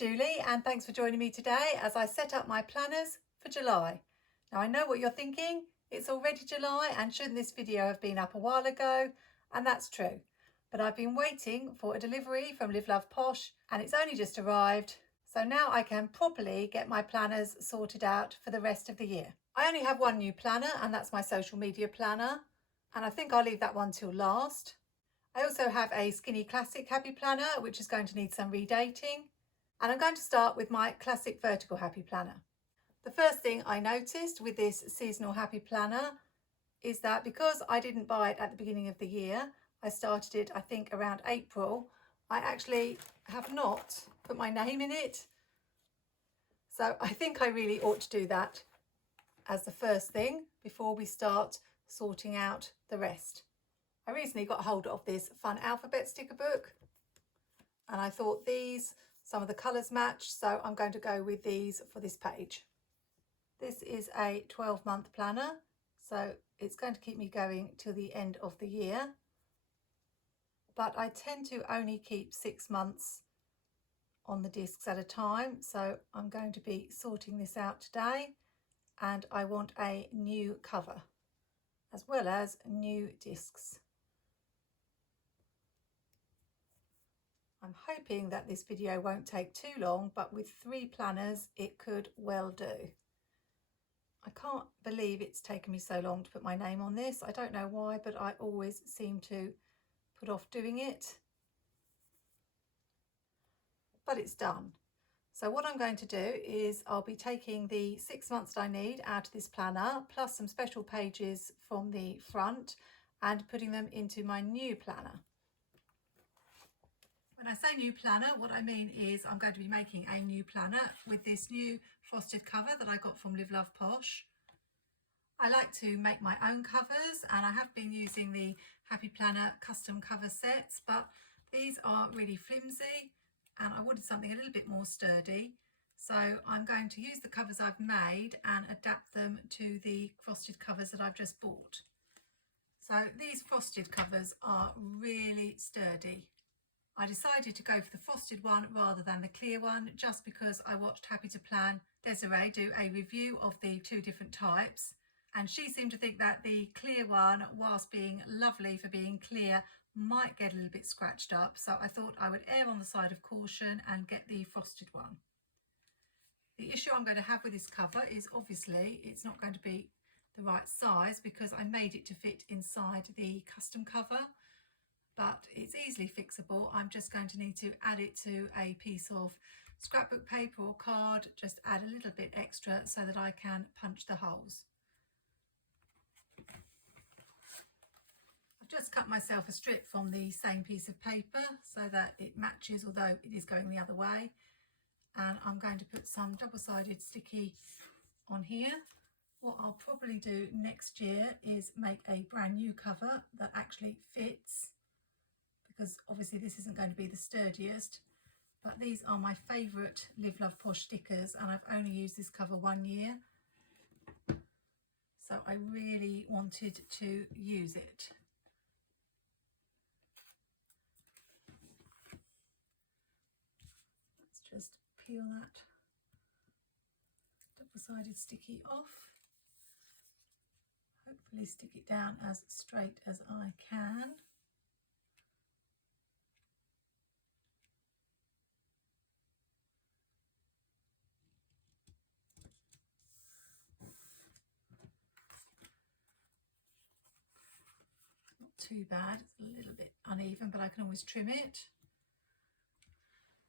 Julie, and thanks for joining me today as I set up my planners for July. Now I know what you're thinking, it's already July and shouldn't this video have been up a while ago? And that's true, but I've been waiting for a delivery from liveloveposh and it's only just arrived, so now I can properly get my planners sorted out for the rest of the year. I only have one new planner and that's my social media planner, and I think I'll leave that one till last. I also have a skinny classic happy planner which is going to need some redating. And I'm going to start with my classic vertical happy planner. The first thing I noticed with this seasonal happy planner is that because I didn't buy it at the beginning of the year, I started it I think around April, I actually have not put my name in it. So I think I really ought to do that as the first thing before we start sorting out the rest. I recently got hold of this fun alphabet sticker book and I thought some of the colours match, so I'm going to go with these for this page. This is a 12-month planner, so it's going to keep me going till the end of the year. But I tend to only keep 6 months on the discs at a time, so I'm going to be sorting this out today, and I want a new cover as well as new discs. I'm hoping that this video won't take too long, but with 3 planners it could well do. I can't believe it's taken me so long to put my name on this. I don't know why, but I always seem to put off doing it. But it's done. So what I'm going to do is I'll be taking the 6 months that I need out of this planner, plus some special pages from the front, and putting them into my new planner. When I say new planner, what I mean is I'm going to be making a new planner with this new frosted cover that I got from liveloveposh. I like to make my own covers and I have been using the Happy Planner custom cover sets, but these are really flimsy and I wanted something a little bit more sturdy. So I'm going to use the covers I've made and adapt them to the frosted covers that I've just bought. So these frosted covers are really sturdy. I decided to go for the frosted one rather than the clear one just because I watched Happy to Plan Desiree do a review of the 2 different types, and she seemed to think that the clear one, whilst being lovely for being clear, might get a little bit scratched up, so I thought I would err on the side of caution and get the frosted one. The issue I'm going to have with this cover is obviously it's not going to be the right size because I made it to fit inside the custom cover. But it's easily fixable. I'm just going to need to add it to a piece of scrapbook paper or card, just add a little bit extra so that I can punch the holes. I've just cut myself a strip from the same piece of paper so that it matches, although it is going the other way. And I'm going to put some double-sided sticky on here. What I'll probably do next year is make a brand new cover that actually fits, because obviously this isn't going to be the sturdiest, but these are my favourite liveloveposh stickers and I've only used this cover 1 year, so I really wanted to use it. Let's just peel that double-sided sticky off, hopefully stick it down as straight as I can. Too bad, it's a little bit uneven, but I can always trim it.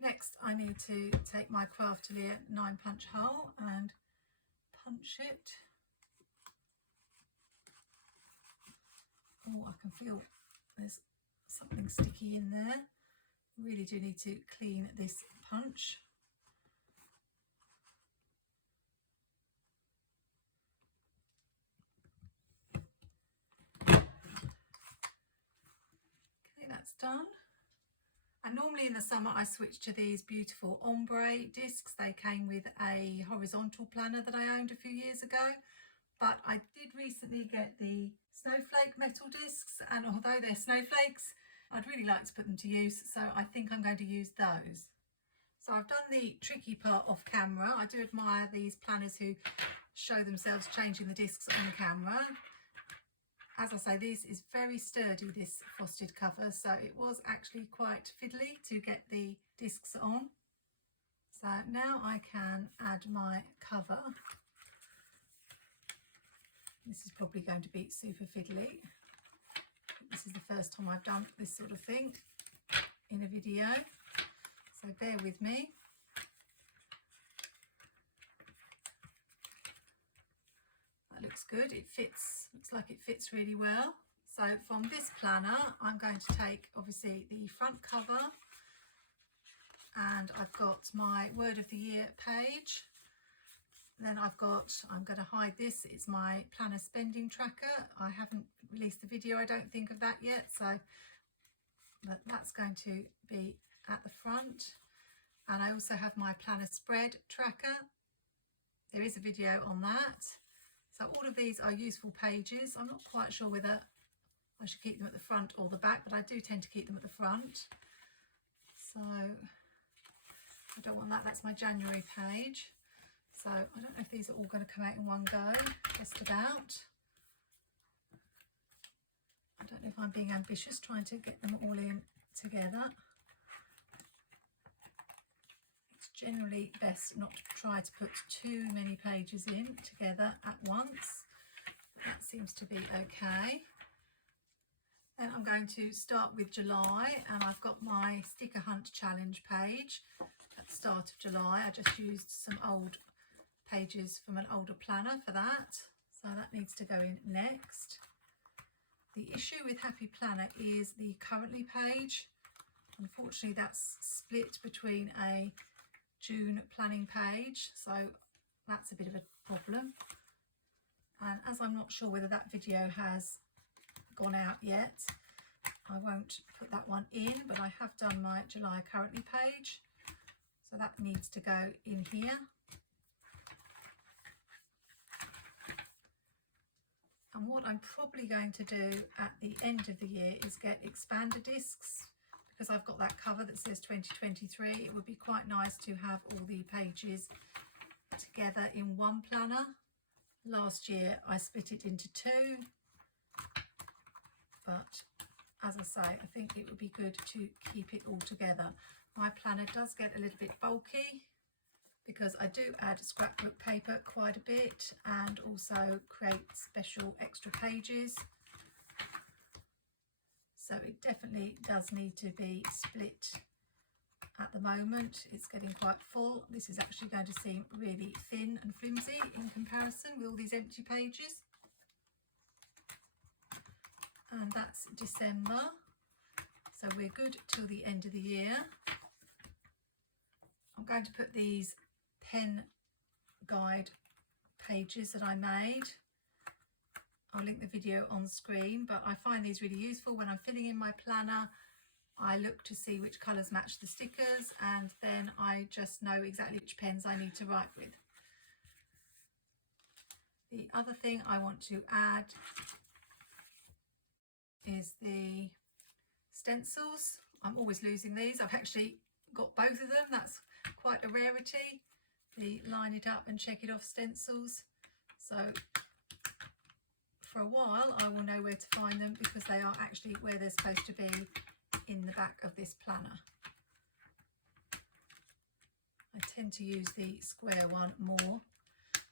Next I need to take my Craftelier 9-punch hole and punch it. Oh, I can feel there's something sticky in there. Really do need to clean this punch. That's done. And normally in the summer I switch to these beautiful ombre discs. They came with a horizontal planner that I owned a few years ago, but I did recently get the snowflake metal discs, and although they're snowflakes, I'd really like to put them to use, so I think I'm going to use those. So I've done the tricky part off camera. I do admire these planners who show themselves changing the discs on camera. As I say, this is very sturdy, this frosted cover, so it was actually quite fiddly to get the discs on. So now I can add my cover. This is probably going to be super fiddly. This is the first time I've done this sort of thing in a video, so bear with me. That looks good. It fits, looks like it fits really well. So from this planner, I'm going to take obviously the front cover, and I've got my word of the year page. Then I'm going to hide this, it's my planner spending tracker. I haven't released the video, I don't think, of that yet, so but that's going to be at the front. And I also have my planner spread tracker. There is a video on that. So all of these are useful pages. I'm not quite sure whether I should keep them at the front or the back, but I do tend to keep them at the front. So I don't want that, that's my January page. So I don't know if these are all going to come out in one go, just about. I don't know if I'm being ambitious trying to get them all in together. It's generally best not to try to put too many pages in together at once. That seems to be okay. Then I'm going to start with July, and I've got my sticker hunt challenge page at the start of July. I just used some old pages from an older planner for that, so that needs to go in next. The issue with Happy Planner is the currently page. Unfortunately, that's split between a June planning page, so that's a bit of a problem. And as I'm not sure whether that video has gone out yet, I won't put that one in, but I have done my July currently page, so that needs to go in here. And what I'm probably going to do at the end of the year is get expander discs, because I've got that cover that says 2023. It would be quite nice to have all the pages together in one planner. Last year I split it into two, but as I say, I think it would be good to keep it all together. My planner does get a little bit bulky because I do add scrapbook paper quite a bit and also create special extra pages. So it definitely does need to be split at the moment. It's getting quite full. This is actually going to seem really thin and flimsy in comparison with all these empty pages. And that's December. So we're good till the end of the year. I'm going to put these pen guide pages that I made. I'll link the video on screen, but I find these really useful when I'm filling in my planner. I look to see which colours match the stickers, and then I just know exactly which pens I need to write with. The other thing I want to add is the stencils. I'm always losing these. I've actually got both of them. That's quite a rarity. The line it up and check it off stencils. So for a while I will know where to find them, because they are actually where they're supposed to be in the back of this planner. I tend to use the square one more,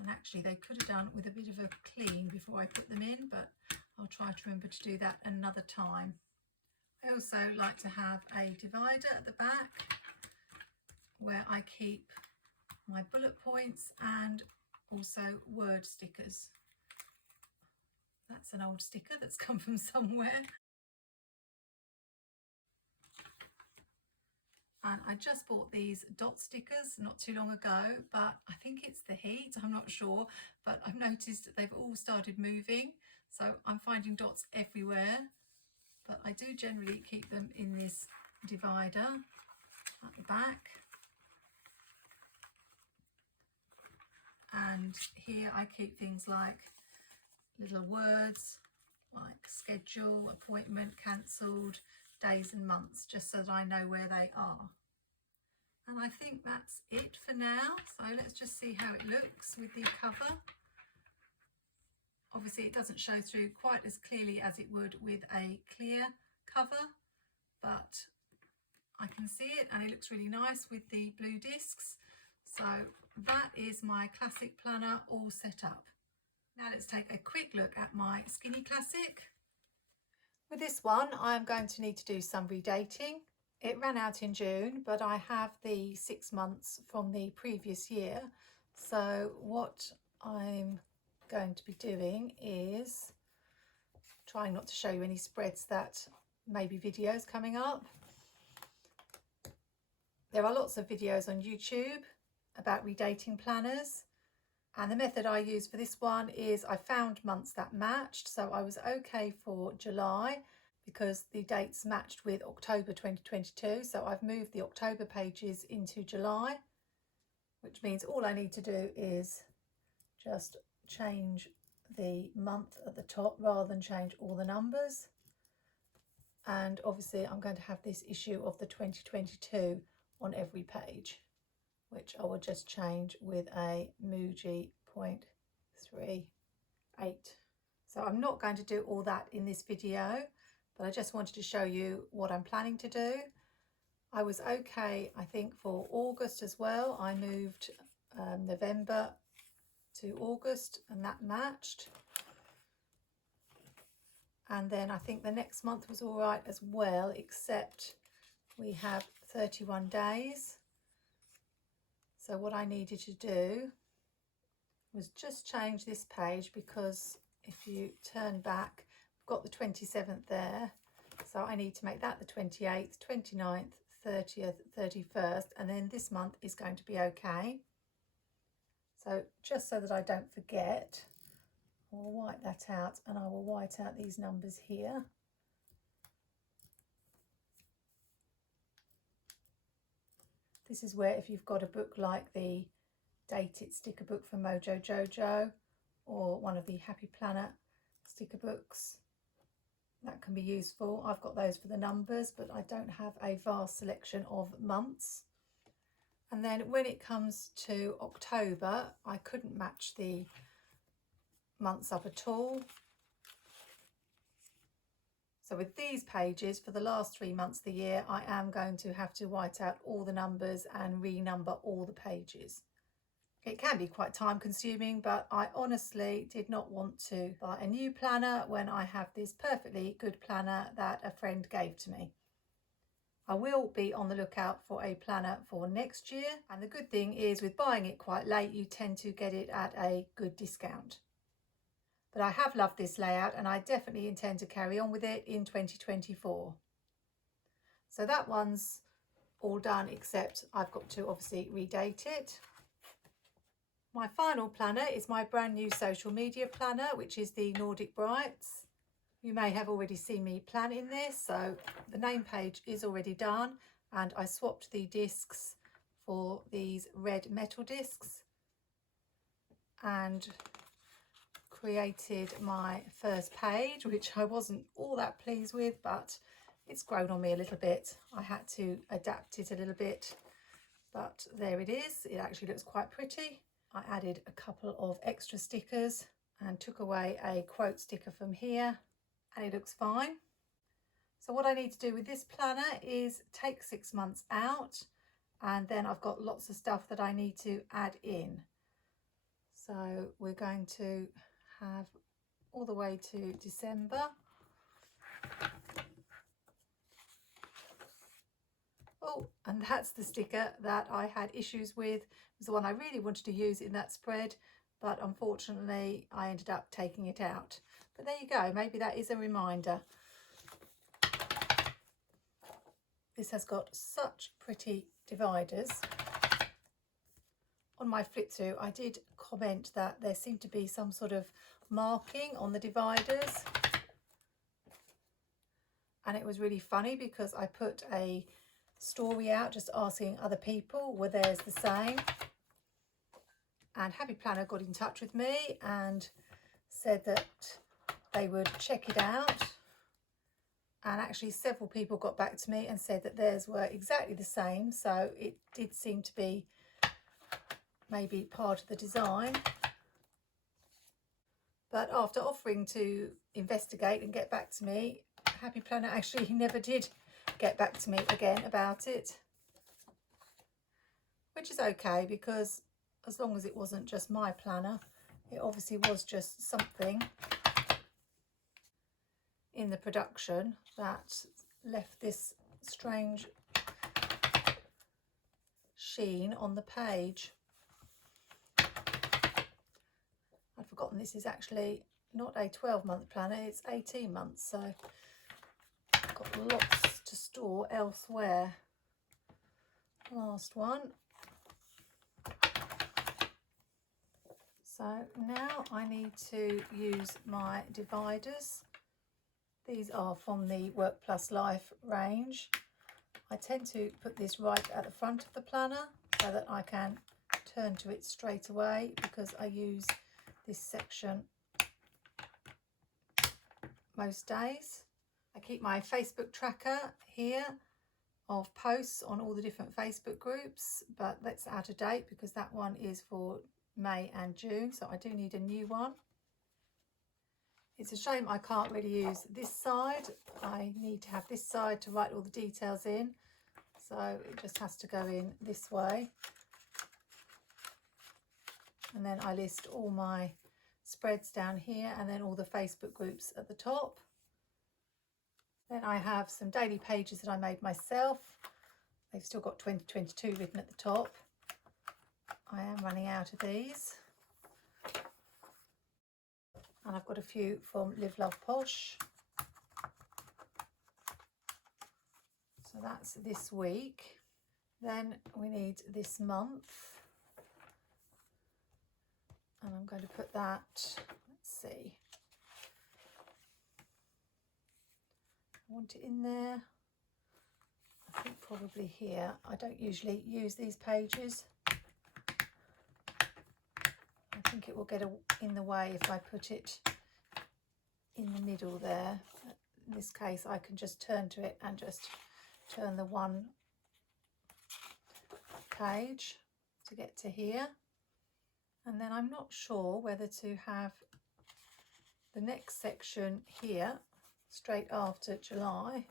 and actually they could have done with a bit of a clean before I put them in, but I'll try to remember to do that another time. I also like to have a divider at the back where I keep my bullet points and also word stickers. That's an old sticker that's come from somewhere. And I just bought these dot stickers not too long ago, but I think it's the heat, I'm not sure, but I've noticed that they've all started moving, so I'm finding dots everywhere. But I do generally keep them in this divider at the back. And here I keep things like little words like schedule, appointment, cancelled, days and months, just so that I know where they are. And I think that's it for now. So let's just see how it looks with the cover. Obviously it doesn't show through quite as clearly as it would with a clear cover, but I can see it and it looks really nice with the blue discs. So that is my classic planner all set up. Now let's take a quick look at my skinny classic. With this one I'm going to need to do some redating. It ran out in June, but I have the 6 months from the previous year. So what I'm going to be doing is trying not to show you any spreads that may be videos coming up. There are lots of videos on YouTube about redating planners, and the method I use for this one is I found months that matched, so I was okay for July because the dates matched with October 2022, so I've moved the October pages into July, which means all I need to do is just change the month at the top rather than change all the numbers. And obviously I'm going to have this issue of the 2022 on every page, which I will just change with a Muji 0.38. So I'm not going to do all that in this video, but I just wanted to show you what I'm planning to do. I was okay, I think, for August as well. I moved November to August and that matched. And then I think the next month was all right as well, except we have 31 days. So what I needed to do was just change this page, because if you turn back, we've got the 27th there. So I need to make that the 28th, 29th, 30th, 31st, and then this month is going to be okay. So just so that I don't forget, I will white that out, and I will white out these numbers here. This is where, if you've got a book like the Dated sticker book from Mojo Jojo or one of the Happy Planner sticker books, that can be useful. I've got those for the numbers, but I don't have a vast selection of months. And then when it comes to October, I couldn't match the months up at all. So with these pages, for the last 3 months of the year, I am going to have to white out all the numbers and renumber all the pages. It can be quite time consuming, but I honestly did not want to buy a new planner when I have this perfectly good planner that a friend gave to me. I will be on the lookout for a planner for next year, and the good thing is with buying it quite late, you tend to get it at a good discount. But I have loved this layout and I definitely intend to carry on with it in 2024. So that one's all done, except I've got to obviously redate it. My final planner is my brand new social media planner, which is the Nordic Brights. You may have already seen me plan in this, so the name page is already done, and I swapped the discs for these red metal discs and created my first page, which I wasn't all that pleased with, but it's grown on me a little bit. I had to adapt it a little bit, but there it is. It actually looks quite pretty. I added a couple of extra stickers and took away a quote sticker from here, and it looks fine. So what I need to do with this planner is take 6 months out, and then I've got lots of stuff that I need to add in. So we're going to have all the way to December. Oh, and that's the sticker that I had issues with. It was the one I really wanted to use in that spread, but unfortunately I ended up taking it out. But there you go, maybe that is a reminder. This has got such pretty dividers. On my flip through, I did comment that there seemed to be some sort of marking on the dividers. And it was really funny because I put a story out just asking other people were theirs the same, and Happy Planner got in touch with me and said that they would check it out and actually several people got back to me and said that theirs were exactly the same, so it did seem to be maybe part of the design. But after offering to investigate and get back to me, Happy Planner actually never did get back to me again about it, which is okay, because as long as it wasn't just my planner, it obviously was just something in the production that left this strange sheen on the page. I'd forgotten this is actually not a 12-month planner, it's 18 months, so I've got lots to store elsewhere. Last one. So now I need to use my dividers. These are from the Work Plus Life range. I tend to put this right at the front of the planner so that I can turn to it straight away, because I use this section most days. I keep my Facebook tracker here of posts on all the different Facebook groups, but that's out of date because that one is for May and June, so I do need a new one. It's a shame I can't really use this side. I need to have this side to write all the details in, so it just has to go in this way. And then I list all my spreads down here, and then all the Facebook groups at the top. Then I have some daily pages that I made myself. They've still got 2022 written at the top. I am running out of these. And I've got a few from liveloveposh. So that's this week. Then we need this month. And I'm going to put that, let's see. I want it in there. I think probably here. I don't usually use these pages. I think it will get in the way if I put it in the middle there. In this case, I can just turn to it and just turn the one page to get to here. And then I'm not sure whether to have the next section here straight after July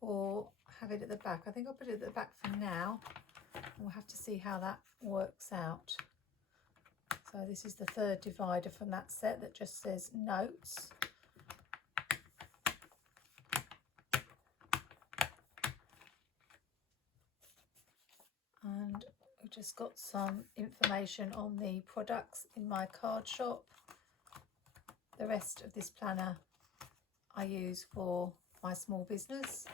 or have it at the back. I think I'll put it at the back for now. We'll have to see how that works out. So this is the third divider from that set that just says notes. And we've just got some information on the products in my card shop. The rest of this planner I use for my small business.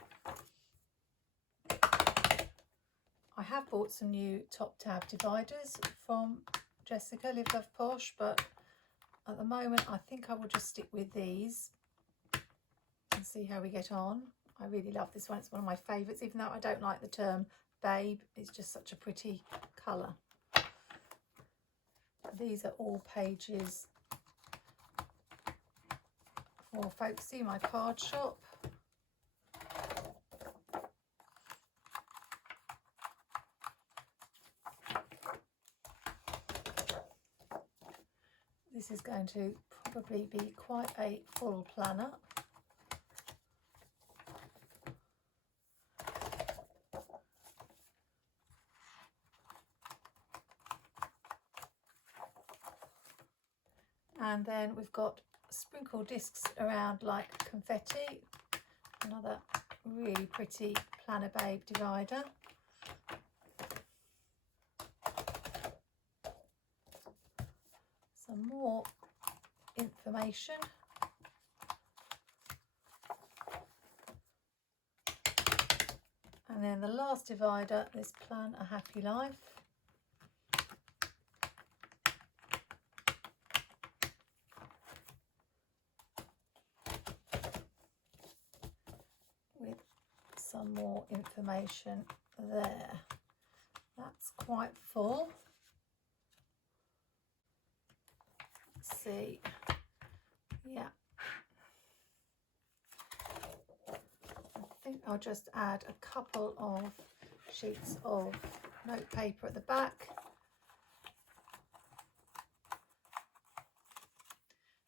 I have bought some new top tab dividers from Jessica, Live Love Posh, but at the moment I think I will just stick with these and see how we get on. I really love this one. It's one of my favourites, even though I don't like the term babe. It's just such a pretty colour. These are all pages for folks see my card shop. This is going to probably be quite a full planner. And then we've got sprinkle discs around like confetti. Another really pretty Planner Babe divider. Some more information. And then the last divider is Plan a Happy Life. With some more information there. That's quite full. Let's see. Yeah. think I'll just add a couple of sheets of note paper at the back.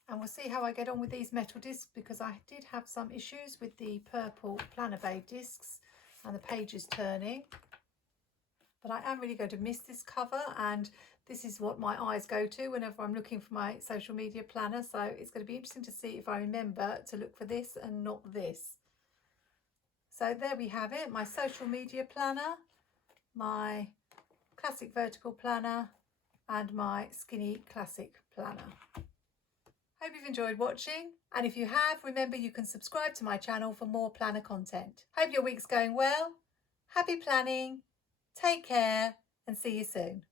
And we'll see how I get on with these metal discs, because I did have some issues with the purple Planner Babe discs and the pages turning. But I am really going to miss this cover, and this is what my eyes go to whenever I'm looking for my social media planner. So it's going to be interesting to see if I remember to look for this and not this. So there we have it, my social media planner, my classic vertical planner, and my skinny classic planner. Hope you've enjoyed watching, and if you have, remember you can subscribe to my channel for more planner content. Hope your week's going well. Happy planning, take care, and see you soon.